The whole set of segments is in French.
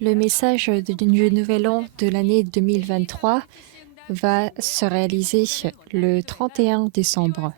Le message du Nouvel An de l'année 2023 va se réaliser le 31 décembre.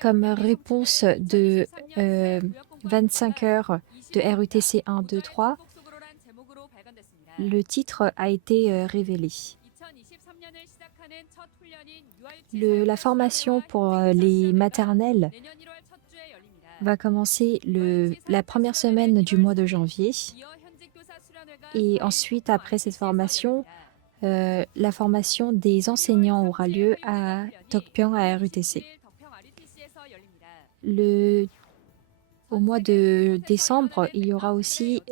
Comme réponse de 25 heures de RUTC 1, 2, 3, le titre a été révélé. La formation pour les maternelles va commencer la première semaine du mois de janvier. Et ensuite, après cette formation, la formation des enseignants aura lieu à Tokpyeong à RUTC. Au mois de décembre, il y aura aussi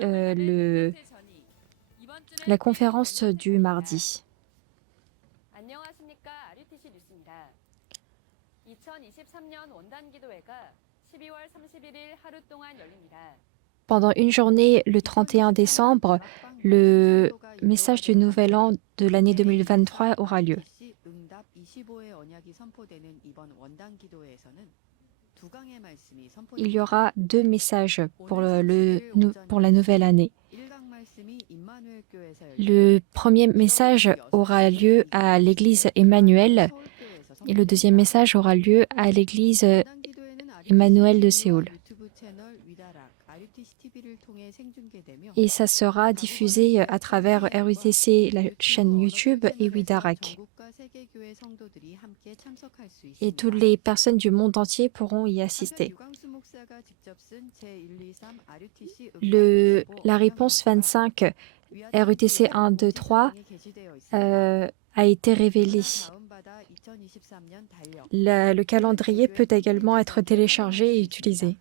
la conférence du mardi. Pendant une journée, le 31 décembre, le message du Nouvel An de l'année 2023 aura lieu. Il y aura 2 messages pour la nouvelle année. Le premier message aura lieu à l'église Emmanuel et le deuxième message aura lieu à l'église Emmanuel de Séoul. Et ça sera diffusé à travers RUTC, la chaîne YouTube, et Widarak. Et toutes les personnes du monde entier pourront y assister. La réponse 25 RUTC 1, 2, 3 a été révélée. Le calendrier peut également être téléchargé et utilisé.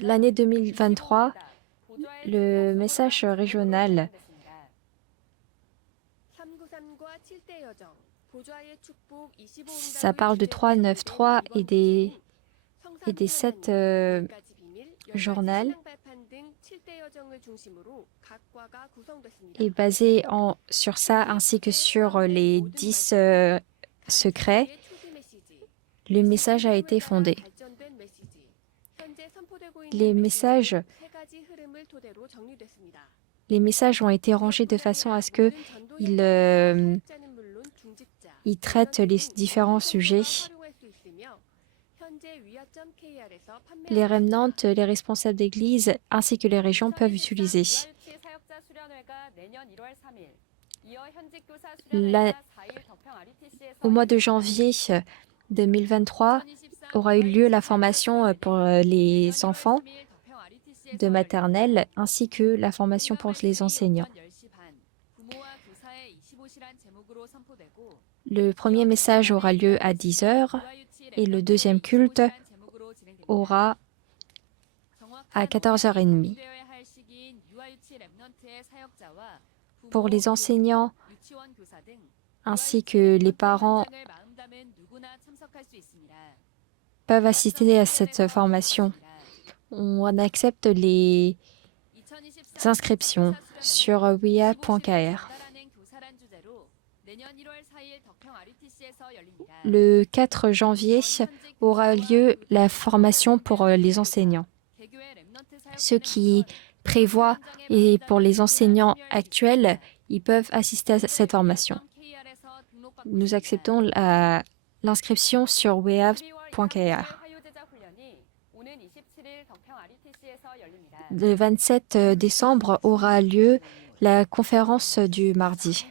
L'année 2023, le message régional ça parle de 3, 9, 3 et des 7 journaux est basé sur ça ainsi que sur les 10 secrets. Le message a été fondé. Les messages ont été rangés de façon à ce qu'ils traitent les différents sujets. Les remnants, les responsables d'église ainsi que les régions peuvent utiliser. Au mois de janvier 2023 aura eu lieu la formation pour les enfants de maternelle ainsi que la formation pour les enseignants. Le premier message aura lieu à 10 heures et le deuxième culte aura à 14h30. Pour les enseignants ainsi que les parents peuvent assister à cette formation. On accepte les inscriptions sur wea.kr. Le 4 janvier aura lieu la formation pour les enseignants. Ceux qui prévoient et pour les enseignants actuels, ils peuvent assister à cette formation. Nous acceptons l'inscription sur wea.kr. Le 27 décembre aura lieu la conférence du mardi.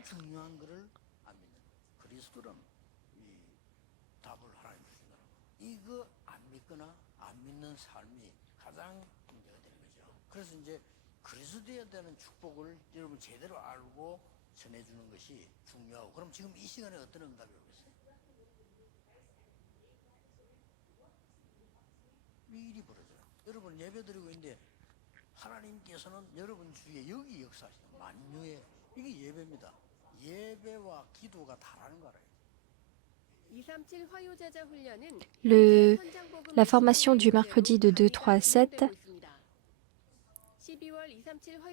La formation du mercredi de 2, 3 à 7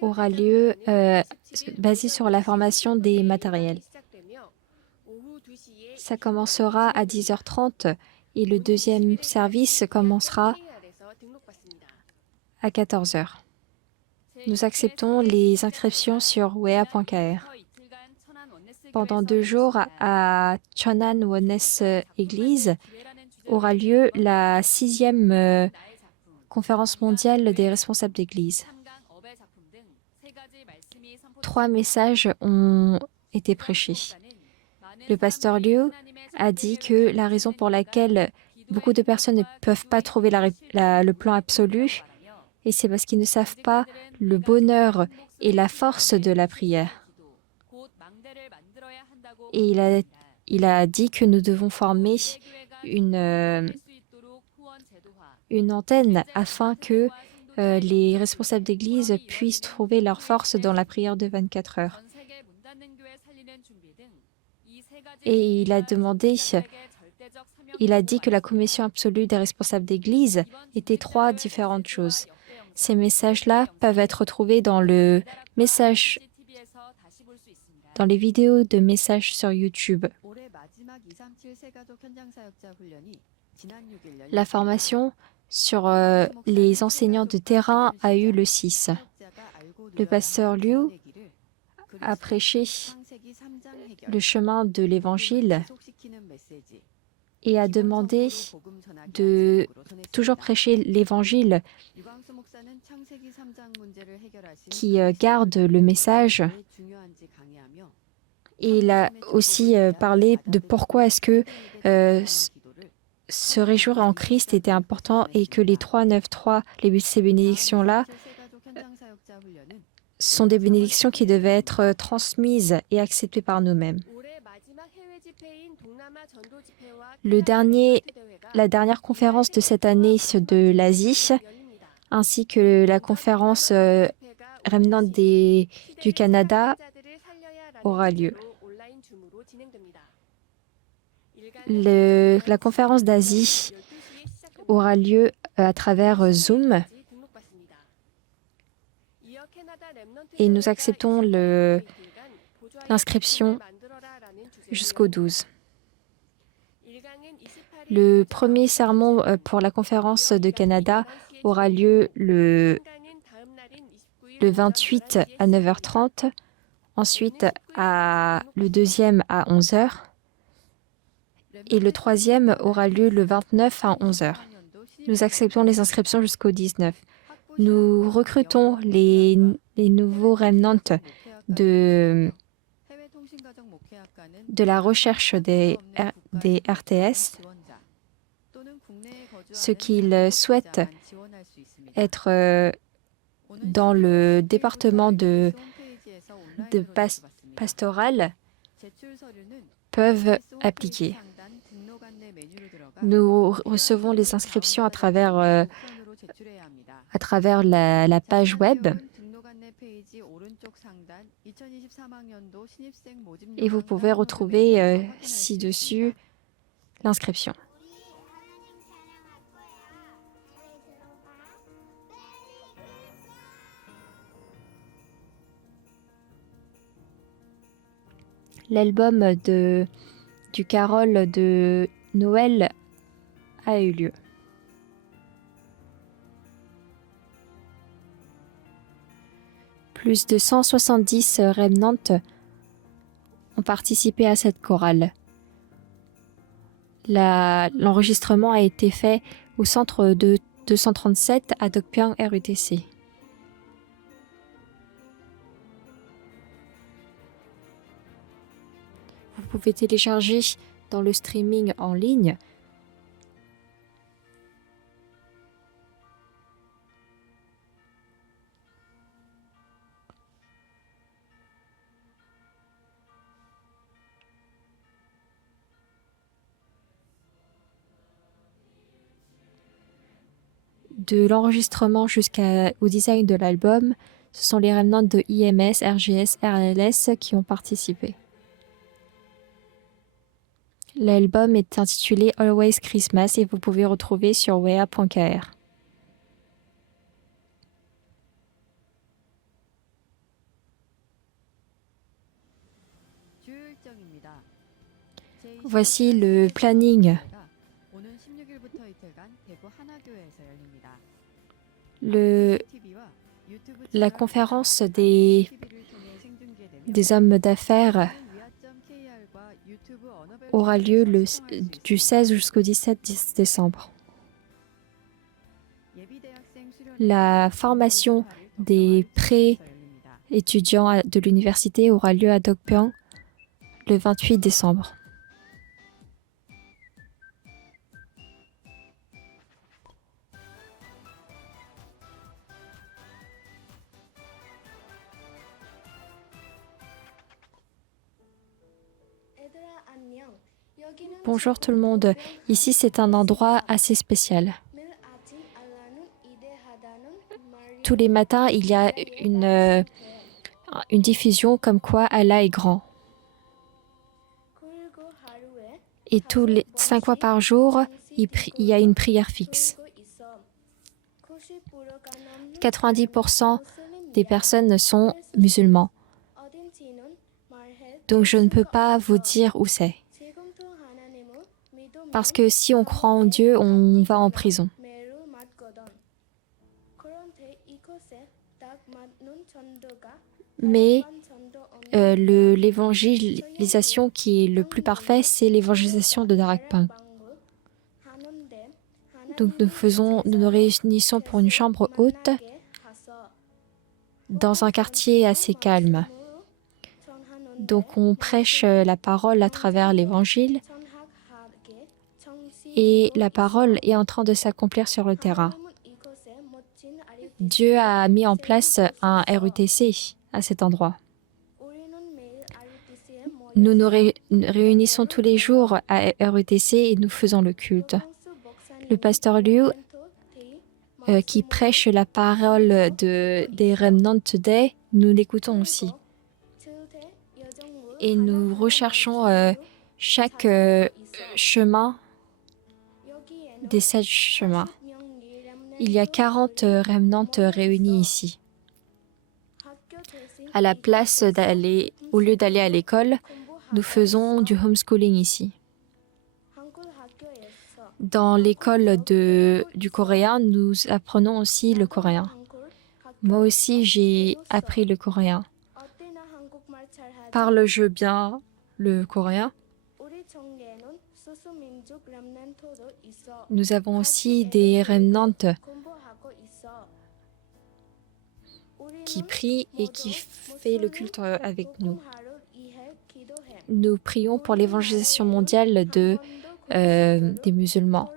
aura lieu basée sur la formation des matériels. Ça commencera à 10h30 et le deuxième service commencera à 14h. Nous acceptons les inscriptions sur wea.kr. Pendant 2 jours, à Cheonan Wellness Église, aura lieu la 6e conférence mondiale des responsables d'église. 3 messages ont été prêchés. Le pasteur Liu a dit que la raison pour laquelle beaucoup de personnes ne peuvent pas trouver le plan absolu, et c'est parce qu'ils ne savent pas le bonheur et la force de la prière. Et il a dit que nous devons former une antenne afin que les responsables d'église puissent trouver leur force dans la prière de 24 heures. Et il a dit que la commission absolue des responsables d'église était 3 différentes choses. Ces messages-là peuvent être retrouvés dans les vidéos de messages sur YouTube. La formation sur les enseignants de terrain a eu le 6. Le pasteur Liu a prêché le chemin de l'Évangile et a demandé de toujours prêcher l'Évangile qui garde le message. Et il a aussi parlé de pourquoi est-ce que se réjouir en Christ était important et que les 3-9-3, ces bénédictions-là, sont des bénédictions qui devaient être transmises et acceptées par nous-mêmes. La dernière conférence de cette année de l'Asie, ainsi que la conférence Remnant du Canada, aura lieu. La conférence d'Asie aura lieu à travers Zoom et nous acceptons l'inscription jusqu'au 12. Le premier sermon pour la conférence de Canada aura lieu le 28 à 9h30, ensuite le deuxième à 11h et le troisième aura lieu le 29 à 11h. Nous acceptons les inscriptions jusqu'au 19. Nous recrutons les nouveaux remnants de la recherche des RTS, ceux qui souhaitent être dans le département de pastoral peuvent appliquer. Nous recevons les inscriptions à travers la page web et vous pouvez retrouver ci-dessus l'inscription. L'album du carole de Noël a eu lieu. Plus de 170 remnants ont participé à cette chorale. L'enregistrement a été fait au centre de 237 à Dokpyeong RUTC. Vous pouvez télécharger dans le streaming en ligne de l'enregistrement jusqu'au design de l'album. Ce sont les remnants de IMS, RGS, RLS qui ont participé. L'album est intitulé Always Christmas et vous pouvez retrouver sur wea.kr. Voici le planning. La conférence des hommes d'affaires aura lieu du 16 jusqu'au 17 décembre. La formation des pré-étudiants de l'université aura lieu à Dokpyeong le 28 décembre. Bonjour tout le monde. Ici, c'est un endroit assez spécial. Tous les matins, il y a une diffusion comme quoi Allah est grand. Et tous les 5 fois par jour, il y a une prière fixe. 90% des personnes sont musulmans. Donc je ne peux pas vous dire où c'est. Parce que si on croit en Dieu, on va en prison. Mais l'évangélisation qui est le plus parfait, c'est l'évangélisation de Darakpang. Donc nous nous réunissons pour une chambre haute dans un quartier assez calme. Donc on prêche la parole à travers l'évangile et la parole est en train de s'accomplir sur le terrain. Dieu a mis en place un RUTC à cet endroit. Nous nous réunissons tous les jours à RUTC et nous faisons le culte. Le pasteur Liu, qui prêche la parole des Remnant Today, nous l'écoutons aussi. Et nous recherchons chaque chemin des 7 chemins. Il y a 40 remnants réunis ici. À la place au lieu d'aller à l'école, nous faisons du homeschooling ici. Dans l'école du coréen, nous apprenons aussi le coréen. Moi aussi, j'ai appris le coréen. Parle-je bien le coréen? Nous avons aussi des remnants qui prient et qui fait le culte avec nous. Nous prions pour l'évangélisation mondiale des musulmans.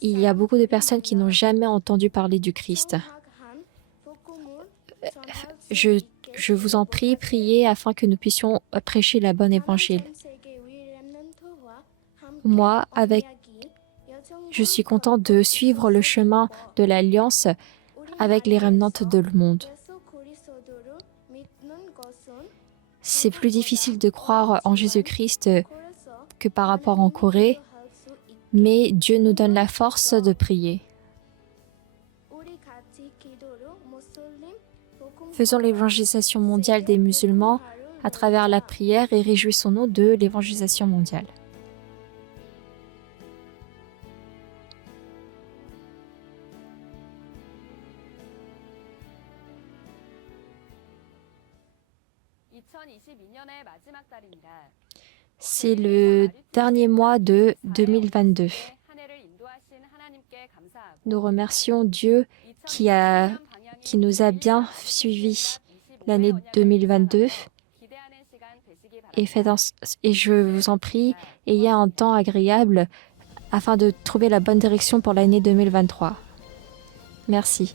Il y a beaucoup de personnes qui n'ont jamais entendu parler du Christ. Je vous en prie, priez afin que nous puissions prêcher la bonne évangile. Moi, je suis contente de suivre le chemin de l'Alliance avec les remnants de le monde. C'est plus difficile de croire en Jésus-Christ que par rapport en Corée, mais Dieu nous donne la force de prier. Faisons l'évangélisation mondiale des musulmans à travers la prière et réjouissons-nous de l'évangélisation mondiale. C'est le dernier mois de 2022. Nous remercions Dieu qui nous a bien suivis l'année 2022. Et je vous en prie, ayez un temps agréable afin de trouver la bonne direction pour l'année 2023. Merci.